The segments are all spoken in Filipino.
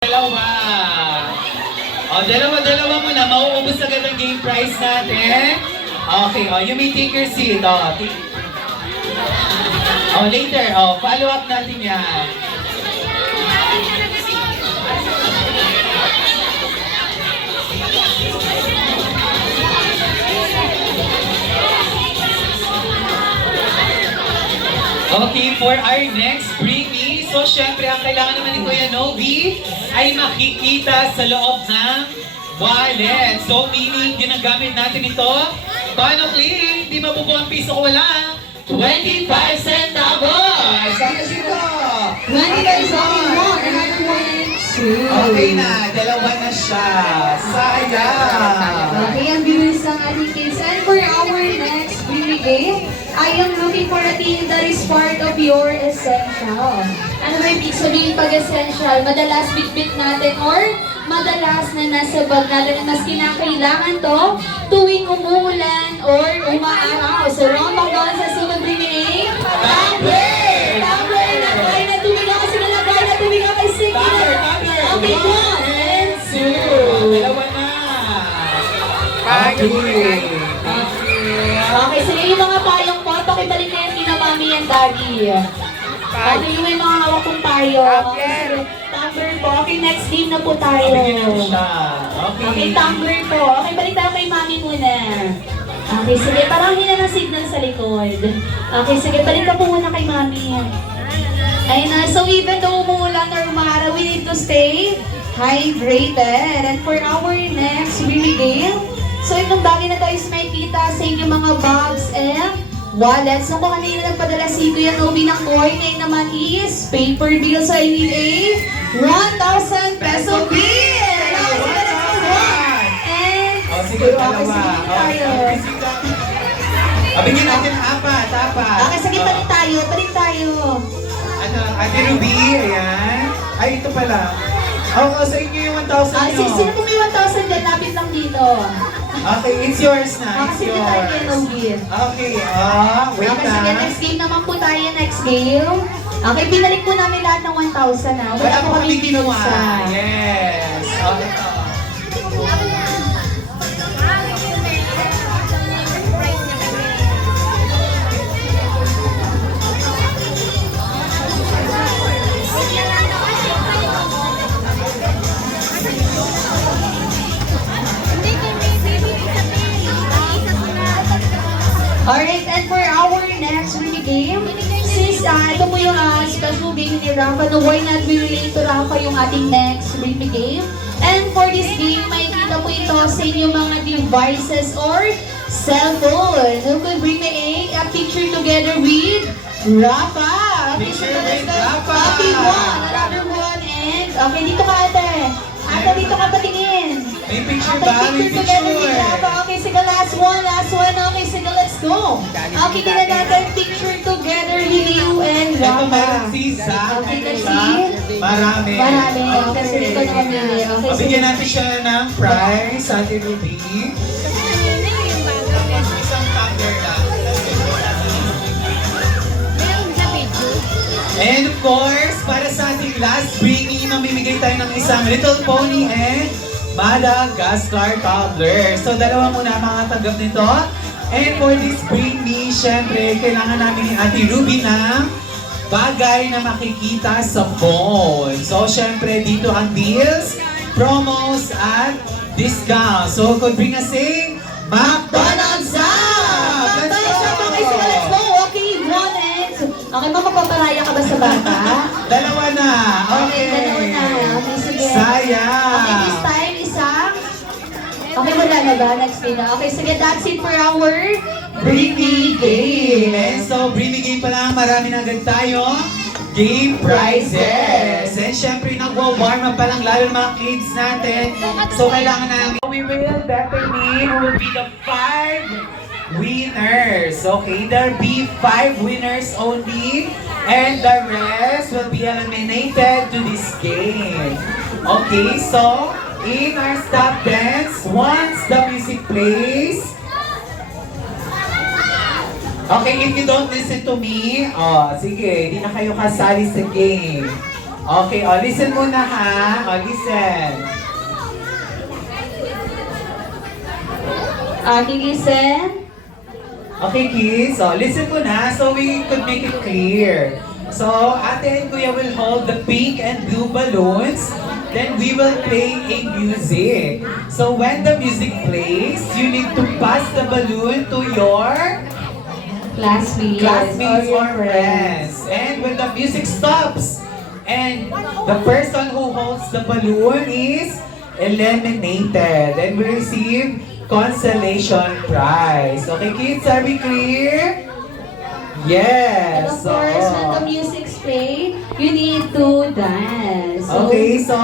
Dalawa. O, dalawa muna. Mauubos agad ang game prize natin. Okay, you may take your seat. Later. Follow up natin yan. Okay, for our next freebie, so syempre ang kailangan naman ni Kuya Novi ay makikita sa loob ng wallet. So meaning, ginagamit natin ito. Paano clearing? Di mabubuo ang piso ko wala. 25 centavos! Saan sito? 25 centavos! Okay na, dalawa na siya. Sayang! Okay, ang viewers ng ating kids. And for our next freebie game, I am looking for a team that is part of your essential. Ano ba ibig sabihin pag essential? Madalas bitbit natin or madalas na nasa bag natin na mas kinakailangan to tuwing umuulan or umaaraw. So, round of applause sa sunod rin eh. Tumbler! Tumbler na kaya na tumigaw kasi nalagay na tumigaw kay Sigler. Okay, 1 and 2. Dalawa na. Okay. Okay, sige yung mga payong po, pakibalik na yan kina Mami and Daddy. Okay, yung may mga hawak kong payo. Tumbler po. Okay, next game na po tayo. Okay, tumbler po. Okay, balik tayo kay Mami muna. Okay, sige, parang hina ng signal sa likod. Okay, sige, balik ka po muna kay Mami. Ayun na, so even though umuulan or umaraw, we need to stay hydrated. And for our next really game, so itong bagay na tayo is makikita sa inyong mga bags and wallets. So kung kanina nagpadala si Kuya Novi ng coin, ngayon naman is paper bill. So I need a 1,000 peso bill! And sige, dalawa. Bigyan natin apat. okay, sige, balik tayo. Ate Ruby, ayan. Ay, ito pala. Sa inyo yung 1,000 nyo. Sino po may 1,000 din? Lapit lang dito. Okay, it's yours na. It's Sige tayo kay yours. Novi. Okay, wait Okay, sige, next game naman po tayo, next game. Okay, binalik po namin lahat ng 1,000 na. Wala po kami ginawa. isa. Yes. Okay. Alright, and for our next really game, since ito po yung special game ni Rafa, no, why not we relate to Rafa yung ating next really game? And for this game, makikita po ito sa inyong mga devices or cellphone. Who could bring me a picture together with Rafa? Okay, so Picture let's with go. Rafa. Okay, another one, and okay, dito ka ate. Ate, dito ka patingin. May picture Okay, ba? May picture together with picture. Rafa. Okay, sige, last one. Okay, sige, let's go. Okay, kina natin picture together with you and Ito Rafa. meron si Zach. Okay, Ito kasi ba? Marami. Okay, sige, ito na kami. Okay, sige. Bigyan natin siya ng prize, Ate Ruby. Isang tumbler lang. And of course, para sa ating last bringing, mamimigay tayo ng isang Little Pony and Madagascar tumbler. So, dalawa muna makatanggap nito. And for this bring me, syempre, kailangan namin ni Ate Ruby ng bagay na makikita sa phone. So, syempre, dito ang deals, promos, at discounts. So, could bring us a McDonald's up! Let's McDonald's up! Okay, sige, let's go! go. Okay, one and two. Okay, mapaparaya ka ba sa bata? Dalawa na! Okay, dalawa na. Okay, sige. Sayang! Okay, this time, isang. Okay, wala na ba? Next game na. Okay, sige, that's it for our Britney Game! And so, Britney Game pa lang, marami na agad tayo. Game prizes! And syempre, nagwa-warm up pa lang, lalo ng mga kids natin. So, kailangan namin. We will definitely who will be the 5 winners. Okay, there'll be 5 winners only. And the rest will be eliminated to this game. Okay, so, in our stop dance, once the music plays, okay, if you don't listen to me, sige, di na kayo kasali sa game. Okay, oh, listen muna ha. Oh, listen. Listen. Okay, kids. So, listen muna so we could make it clear. So, ate and kuya will hold the pink and blue balloons. Then we will play a music. So, when the music plays, you need to pass the balloon to your classmates or friends. And when the music stops, and the person who holds the balloon is eliminated, and we receive consolation prize. Okay, kids, are we clear? Yes. And of course, when the music's play, you need to dance. So, Okay, so,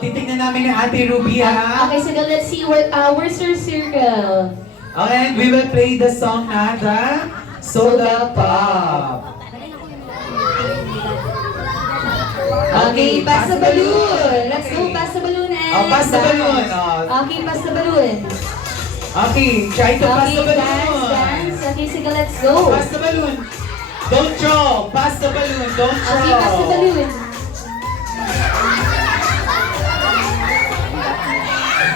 titignan namin ni Ate Ruby ha. okay, so now let's see where's your circle? And we will play the song na the Soda Pop. Okay, pass the balloon. Let's go, pass the balloon and Oh, pass the dance. balloon. Okay, pass the balloon. Okay, try to pass Okay, the balloon. dance. Okay, sige, let's go. Pass the balloon. Don't throw. Pass the balloon. Don't throw. Okay, pass the balloon.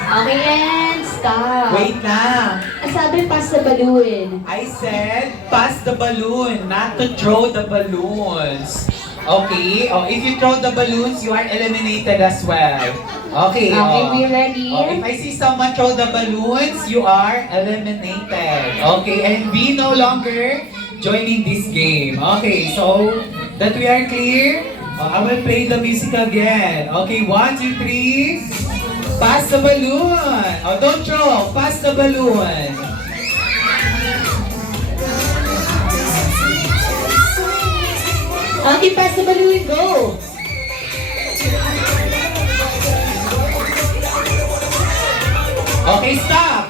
Okay, and stop. Wait lang. Sabi, pass the balloon. I said pass the balloon, not to throw the balloons. Okay? Oh, if you throw the balloons, you are eliminated as well. Okay. Okay, we ready? If I see someone throw the balloons, you are eliminated. Okay, and we no longer joining this game. Okay, so that we are clear, I will play the music again. Okay, 1, 2, 3. Pass the balloon. Oh, don't throw. Pass the balloon. Okay, pass the balloon, go. Okay, stop.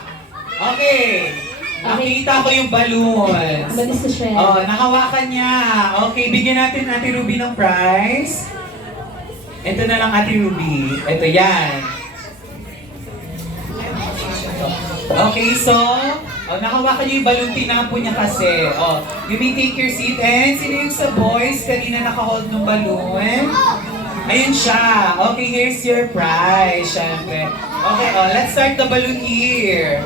Okay. Nakita ko yung balloons. Balis na siya. Oh, nakawakan niya. Okay, bigyan natin Ate Ruby ng prize. Ito na lang Ate Ruby. Ito yan. Okay, so, nakawakan niyo yung balloon, tinapo niya kasi. Oh, you may take your seat. And sino yung sa boys kanina nakahold ng balloon? Ayun siya. Okay, here's your prize, syempre. Okay, let's start the balloon here.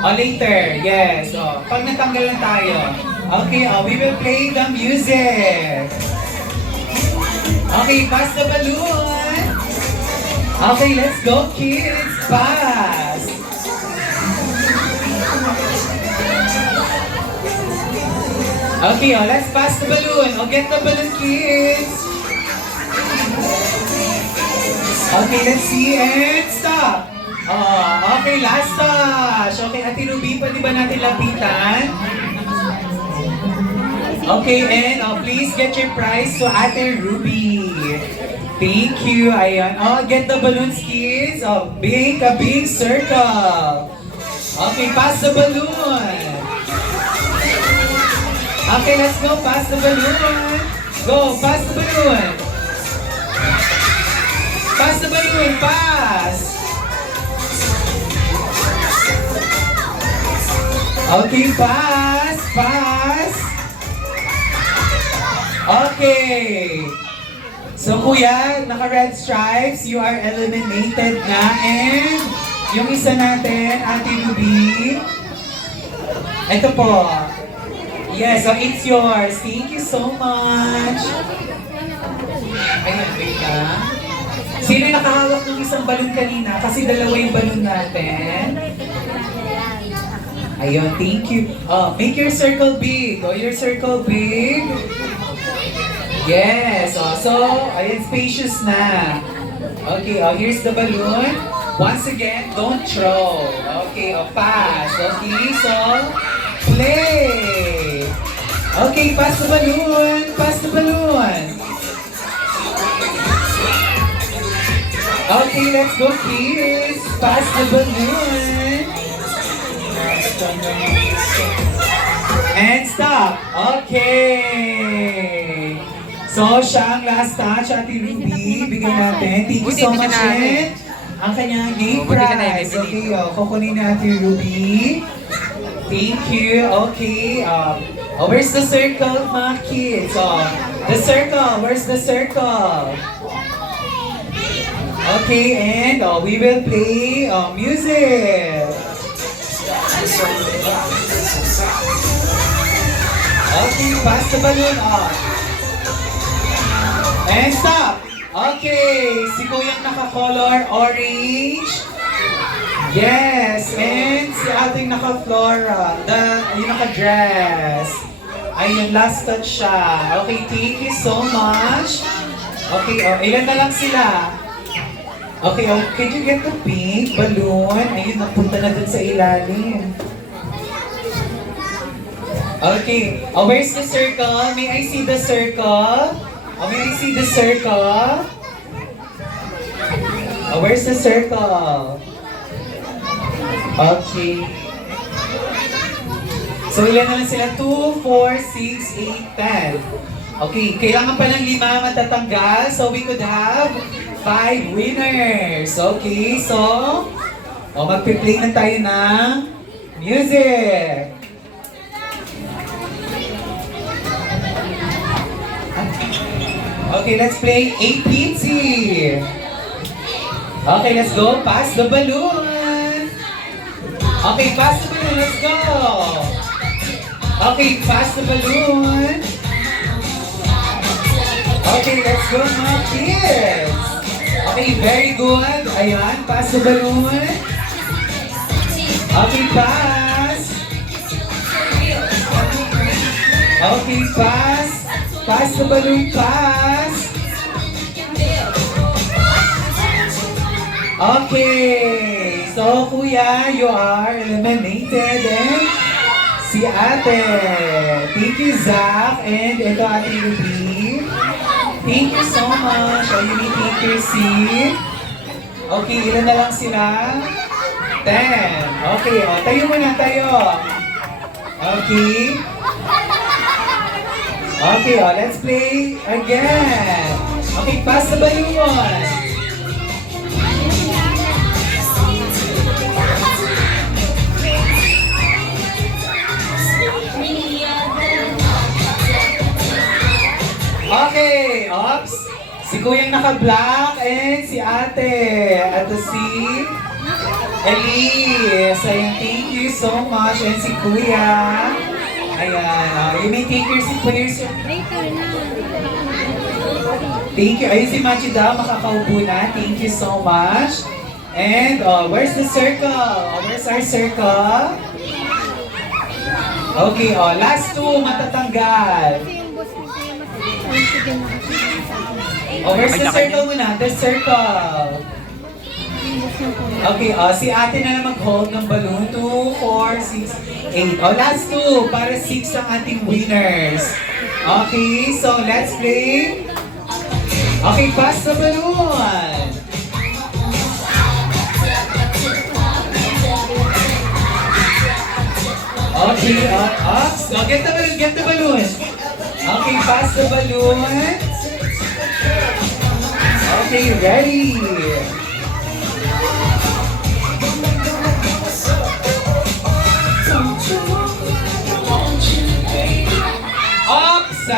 Later, yes. Pag natanggal lang tayo. Okay, we will play the music. Okay, pass the balloon. Okay, let's go, kids. Pass. Okay, let's pass the balloon. Get the balloon, kids. Okay, let's see and stop. Okay, last touch. Okay, Ate Ruby, pwede ba natin lapitan? Okay, and please get your prize to Ate Ruby. Thank you. Ayan. Get the balloons, kids. Make a big circle. Okay, pass the balloon. Okay, let's go. Pass the balloon. Go, pass the balloon. Pass the balloon. Pass. Okay, pass. Pass. Okay. So, kuya, naka-red stripes, you are eliminated na. And yung isa natin, Ate Ruby. Ito po. Yes, so it's yours. Thank you so much. Ayan, wait lang. Sino nakahawak ng isang balon kanina? Kasi dalawa yung balon natin. Ayun, thank you. Make your circle big. Your circle big. Yes. So, ayan, spacious na. Okay, here's the balloon. Once again, don't throw. Okay, pass. Okay, so, play. Okay, pass the balloon. Pass the balloon. Okay, let's go, kids. Pass the balloon. And stop. Okay. So, siya ang last touch, Ate Ruby. Bigyan natin. Thank you so much, Ed. Ang kanyang game prize. Okay, kukunin na Ate Ruby. Thank you. Okay. Where's the circle, mga kids? The circle. Where's the circle? Okay, and we will play music. Okay, pass the balloon off. And stop. Okay, si Kuyang naka-color orange. Yes, and si ating naka-flora. Yung naka-dress. Ayun, last touch siya. Okay, thank you so much. Okay, ilan na lang sila? Okay, can you get the pink balloon? Ayun, napunta na dun sa ilalim. Okay, where's the circle? May I see the circle? May I see the circle? Where's the circle? Okay. So, ilan na lang sila? 2, 4, 6, 8, 10. Okay, kailangan pa ng 5 matatanggal. So, we could have 5 winners. Okay, so, magpi-play na tayo ng music. Okay, let's play APT. Okay, let's go. Pass the balloon. Okay, pass the balloon. Let's go. Okay, pass the balloon. Okay, let's go mga kids. Okay, very good. Ayan, pass the balloon. Okay, pass. Okay, pass. Pass the balloon, pass. Okay, so kuya, you are eliminated. And si ate. Thank you, Zach. And ito ate Ruby. Thank you so much. Ayun, thank you, C. Okay, ilan na lang sila? 10. Okay, tayo muna tayo. Okay. Okay, let's play again. Okay, pass the balloon. Okay, ops. Si Kuyang naka-black and si ate. At si Elise. Ayan, thank you so much. And si Kuya. Ayan, you may take your seat. Thank you. Ayun si Machi daw, makakaupo na. Thank you so much. And where's the circle? Where's our circle? Okay, last 2 matatanggal. Where's the circle muna? The circle. Okay, si ate na lang mag-hold ng balloon. 2, 4, 6, 8. Last 2 para 6 ang ating winners. Okay, so let's play. Okay, pass the balloon. Okay, get the balloon, get the balloon. Okay, pass the balloon. Okay, ready.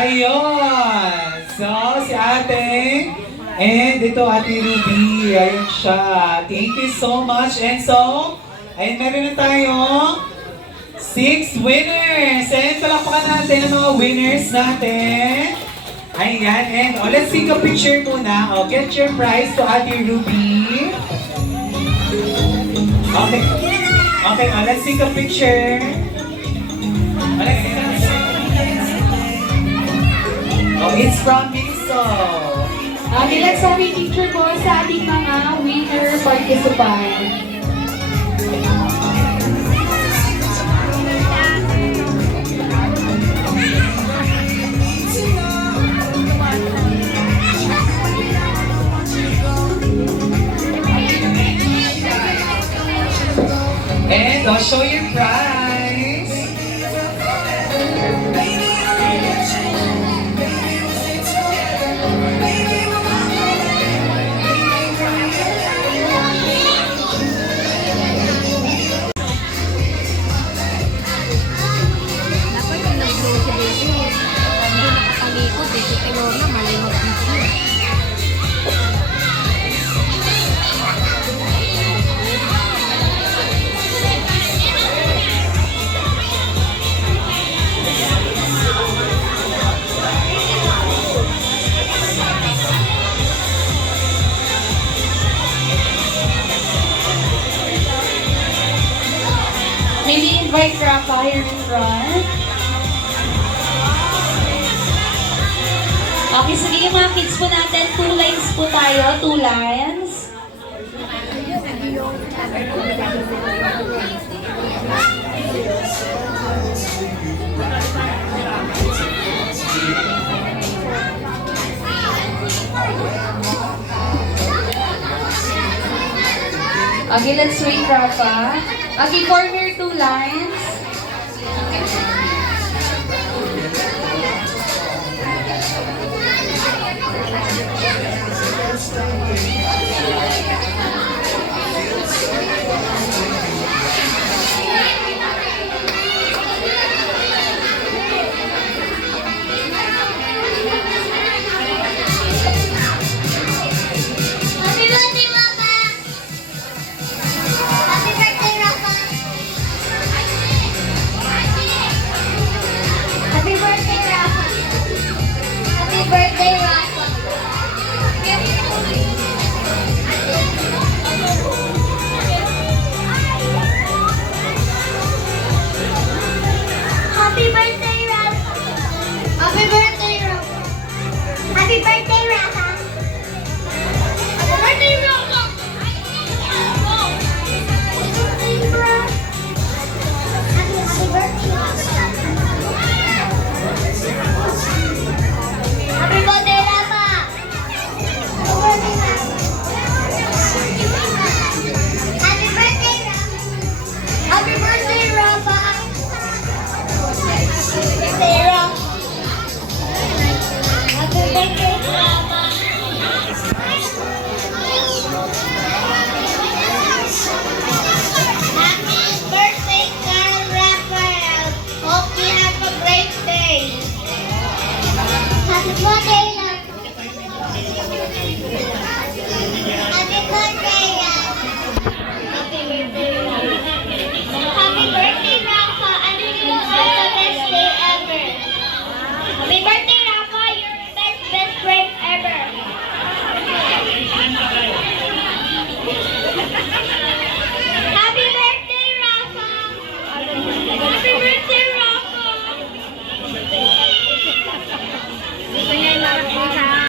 Ayun! So, si ate, and ito ate Ruby, ayun siya. Thank you so much. And so, ayun, meron na tayong 6 winners. And palakpakan natin ang mga winners natin. Ayan, and let's take a picture muna. Get your prize to ate Ruby. Okay. Okay, let's take a picture. Let's take a picture. It's from Miniso. Okay, let's have a picture po sa ating mga winner participant. And show your prize. Dapat yung nag-blow si baby. Hindi nakatalikod eh. Pero invite Rafa here in front. Okay, sige yung mga kids po natin, 2 lines po tayo, 2 lines. Okay, let's wait, Rafa. Okay, corner 2 lines.